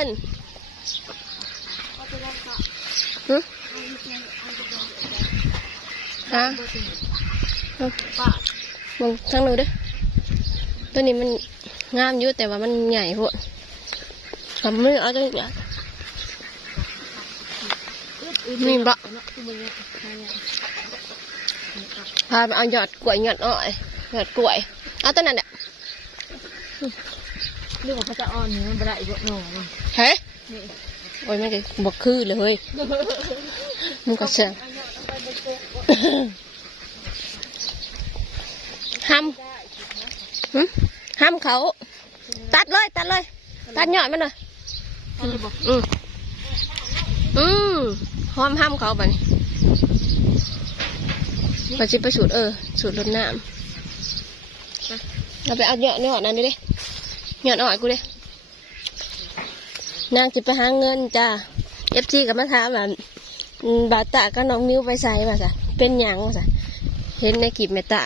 ฮะมองทางนู้นด้วยตัวนี้มันงามอยู่แต่ว่ามันใหญ่โหดทำไม่เอาตัวนี้นี่บะพาไปเอาหยอดกล้วยหยอดอ้อยหยอดกล้วยเอาตัวนั้นแหละเรื่องของเขาจะอ่อนนี่มันบได้บดหน่อยเฮ้ยโอ้ยไม่ได้บอกคือเลยเฮ้ยมึงก็เสียงห้ามเขาตัดเลยตัดหยอดมันเลยห้ามเขาไปไปชิไปสูตรสูตรรดน้ำเราไปเอาหยอดนั่นดิหยอดอ่อยกูดินางจะไปหาเงินจ้าFCกับมาถามแบบบาตาก็น้องมิ้วไปใส่ป่ะจ้ะเป็นหยังป่ะจ้ะเห็นในคลิปแม่ตา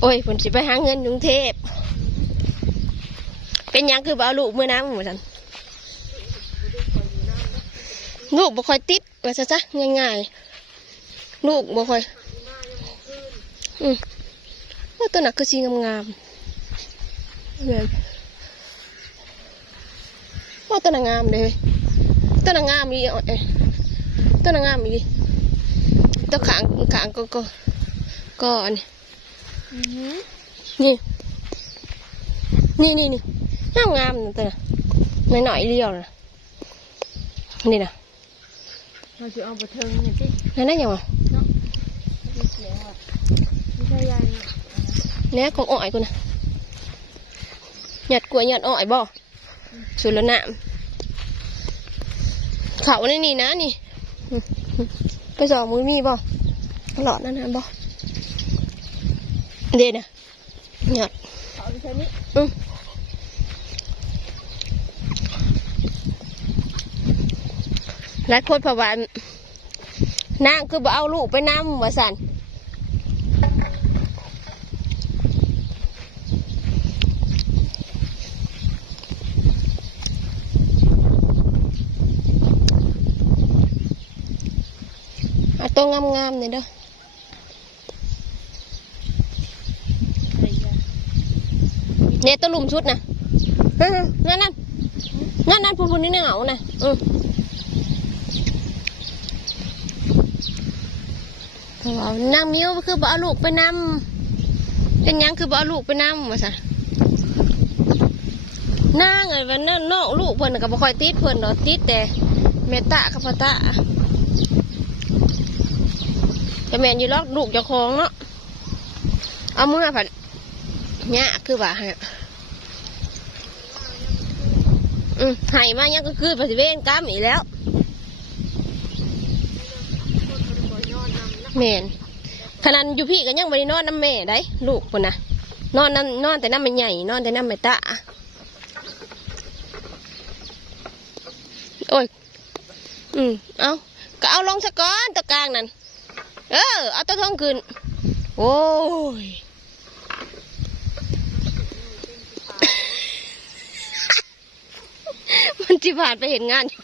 โอ้ยผมจะไปหาเงินกรุงเทพเป็นหยังคือเอาลูกเมื่อน้ำเหมือนกันลูกบ่ค่อยติดว่าซะง่ายๆลูกบ่ค่อยว่าตัวหนักคือสีงามๆแบบว่าตัวหนักงามเลยตัวหนักงามดีตัวหนักงามดีตัวขางก็นี่งามตัวน่ะหน่อยเดียวนะนี่นะเราจะเอาไปเทิงนี่สินั่นยังไงเนี่ยของอ้อยกูนะหยาดกล้วยหยาดอ้อยบ่สุดแล้วน้ำเขานี่นะนี่ไปสองมือมีบ่หลอดนั่นนะบ่เดี๋ยวนะหยาดเขาไปใช้นี่รัดโคตรพะวันนางคือบ่เอาลูกไปน้ำว่าสันตัวงามๆเนี่ยเด้อเนี่ยตัวลุ่มชุดนะนั่นพูนนี่เหงานะนางมิ้วคือบ่เอาลูกไปนำเป็นยังคือบ่เอาลูกไปนำว่าซะนางไอ้วันนั้นน้องลูกเพิ่นก็บ่ค่อยติดเพิ่นดอกติดแต่เมตตากับพ่อตาจะแม่นอยู่ลอกลูกเจ้าของเนาะเอามือผัดเนี่ยคือว่าหายมายังก็คือปฏิเวณกรรมอีกแล้วแม่นขนาดอยู่พี่ก็ยังไม่ได้นอนน้ำแม่ได้ลูกคนน่ะนอนแต่น้ำมันใหญ่นอนแต่น้ำมันตาโอ้ยเอาก็เอาลงสักก้อนตัวกลางนั่นเอาตัวท้องคืนโอ้ยมันจีผ่านไปเห็นงานอยู่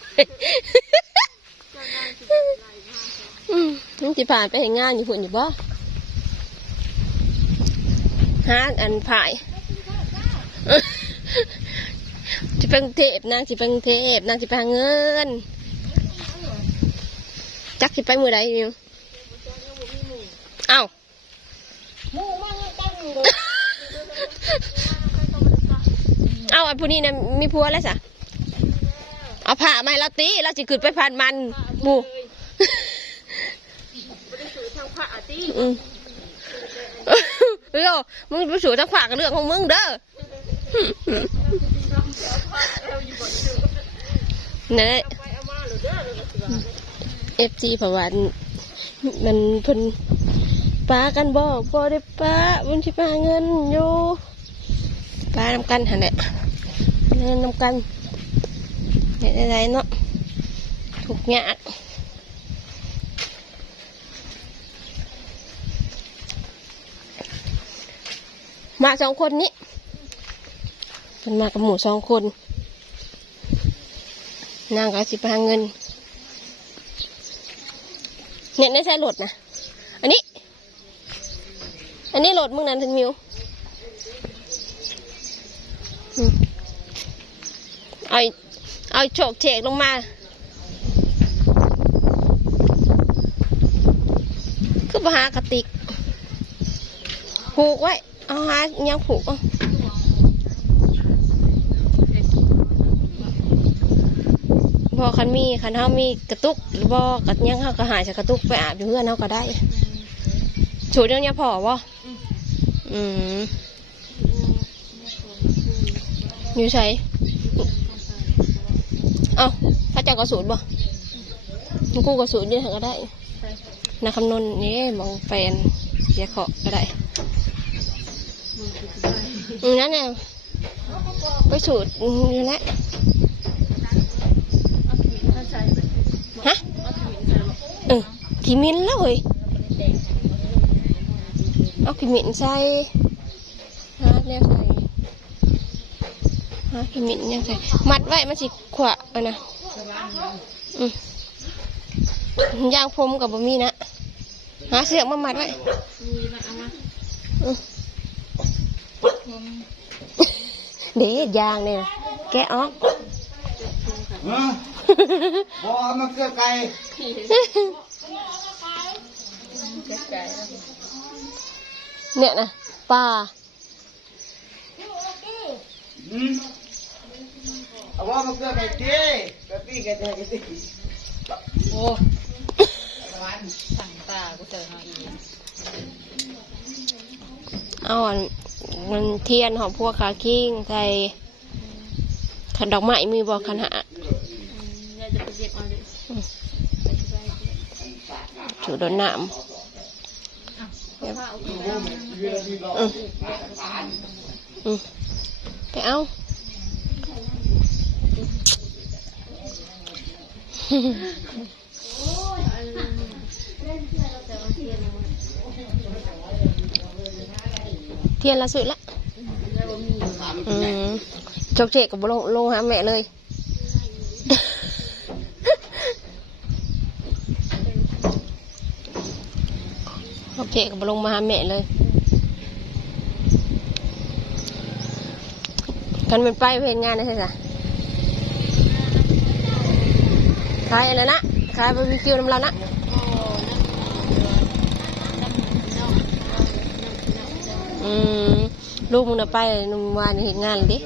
มันจีผ่านไปเห็นงานอยู่พุ่นอยู่บ่ฮะอันผ่ายจะเป็นเทพนางจะเป็นเทพนางจะไปหาเงินจักจะไปมือใดอยู่เอ้าเอาอันพวกนี้นะมีผัวแล้วสะเอาผ้ามาเราตีเราจะขึ้นไปพันมันหมูเดี๋ยวมึงไปสู่ทางขวากับเรื่องของมึงเด้อนั่นแหละFG ผวันมันเพิ่นป้ากันบอกพอได้ป้ามันที่ป้าเงินอยู่ป้านำกันหันแหละเงินนำกันเห็นอะไรเนาะถูกยากมา2 คนนี้มันมากับหมู่2 คน นางก็สิไปหาเงินเนี่ยได้ใช้รถนะอันนี้รถมึงนั่นถึงมิวเอาโฉกเฉกลงมาคือไปหากระติกผูกไว้เอาหายังผูกบ่คันเฮามีกระตุกบ่กัดยังเฮาก็หายจากกระตุกไปอาบอยู่เพื่อนเฮาก็ได้สูดยังพอบ่อยู่ใช่เอ้าพระเจ้าก็สูดบ่กูก็สูดนี่ก็ได้นาคำนนนี่มองแฟนเสียขอก็ได้นั่นเองไปสูดอยู่แล้วฮะขี้มิ้นแล้วเฮ้ยเอาขี้มิ้นใส่ฮะเนี่ยใส่ฮะขี้มิ้นยังใส่มัดไว้มันสิขวะเอานะยางผมกับบะมี่นะหาเสือกมามัดไว้เดี๋ยวยางเนี่ยแกะออกบ่มันเกลือไก่เนี่ยนะปลาเอาว่ามันเกลือไก่ตีกะปิกะเทกะติโอ้สั่งตากูเจอเขาอีกเอามันเทียนหอมพวกขากิ้งใส่ขันดอกไม้มีบอกขันหาถูโดนน้ำไปเอาเทียนละสุดละจกเจกับบลงหาแม่เลยจกเจกับบลงมาหาแม่เลยกันเป็นไปเพลงงานนะใช่ไหมขายอะไรนะขายบาร์บีคิวน้ำเรานะลูกมึงน่ะไปนุ่มวานเห็นงานเลยดิ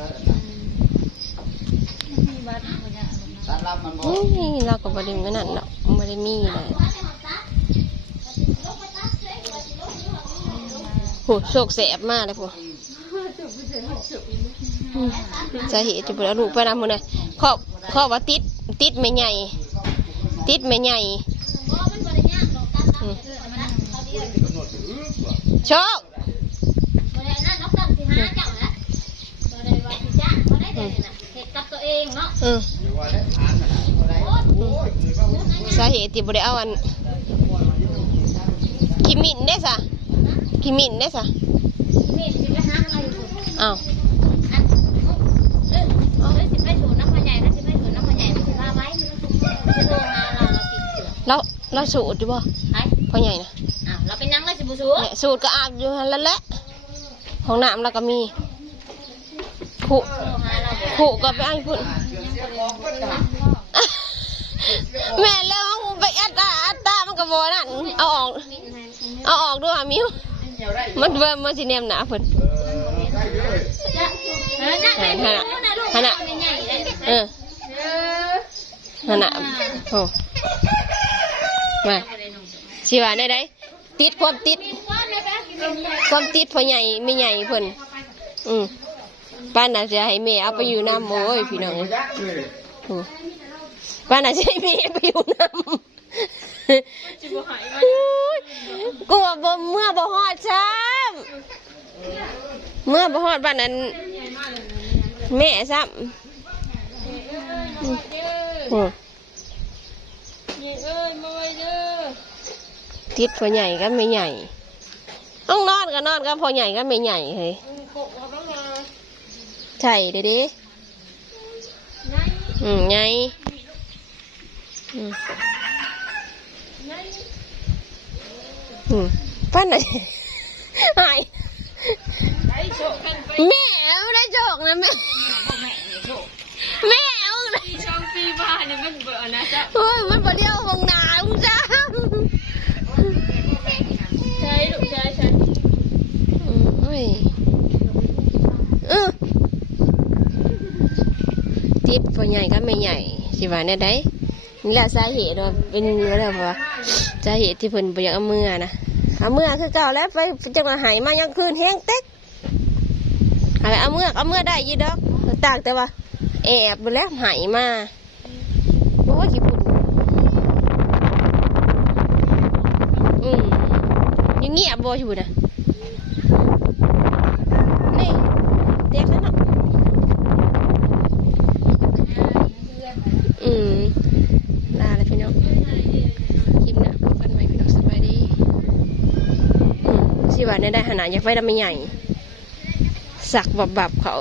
เราก็บริเวณนั้นเนาะไม่ได้มีเลยโหโศกแสบมากเลยพวกสาเหตุจะเป็นลูกไปนำมันเลยข้อว่าติดไม่ใหญ่โชคสาเหตุที่บริเอาอันกิมินได้สะอ้าวเราสูตรอยู่บ่พ่อใหญ่นะเราเป็นยังไงสิบุสูเนี่ยสูตรก็อาบอยู่แล้วแหละห้องน้ำเราก็มีผูก็ไปอ้างพุ่นแม่แล้วไปอัตตามันก็บ่นั่นเอาออกด้วยมิวมันเบิ่มมันสิแนมหนาเพิ่นขนาดโอ้มาสิว่าได้ติดความติดพ่อใหญ่ไม่ใหญ่เพิ่นป้าน่าจะให้แม่เอาไปอยู่น้ำโอ้ยพี่น้องป้าน่าจะให้แม่ไปอยู่น้ำกลัวเมื่อบ่ฮอดช้ำเมื่อบ่ฮอดบ้านนั้นแม่ซ้ำติดพ่อใหญ่ก็ไม่ใหญ่ต้องนอนก็พ่อใหญ่ก็ไม่ใหญ่เฮ้ยใช่เด้ไง อืมป้าไหนหาย ได้โชคกันไป แม่ไม่ได้โจกนะแม่ แม่โชค แม่เอาเลย ปีช่องปีบ้านเนี่ยมันเบื่อนะจ๊ะ โอ้ยมันบ่เดียวห้องน้ำจ้า ใช่ลูกใช่ใช่ โอ้ยติดพ่อใหญ่ก็ไม่ใหญ่สิว่าแน่ได้นี่แหละสาเหตุว่าเป็นอะไรเพราะว่าสาเหตุที่เพิ่นบ่อยากเอามือนะเอามือคือเก่าแล้วไปจังมาหายมายังคืนแห้งเต็กอะไรเอามือได้อยี่ดอกต่างแต่ว่าแอบไปแล้วหายมารู้ว่ากี่ปุ่นยังเงียบบ่อยู่นะนี่เด็กแล้วเนาะลาแล้วพี่น้องคลิปหน้าพบกันใหม่พี่น้องสบายดีสิว่าได้ขนาดอยากไปดำไม่ใหญ่สักบับเขา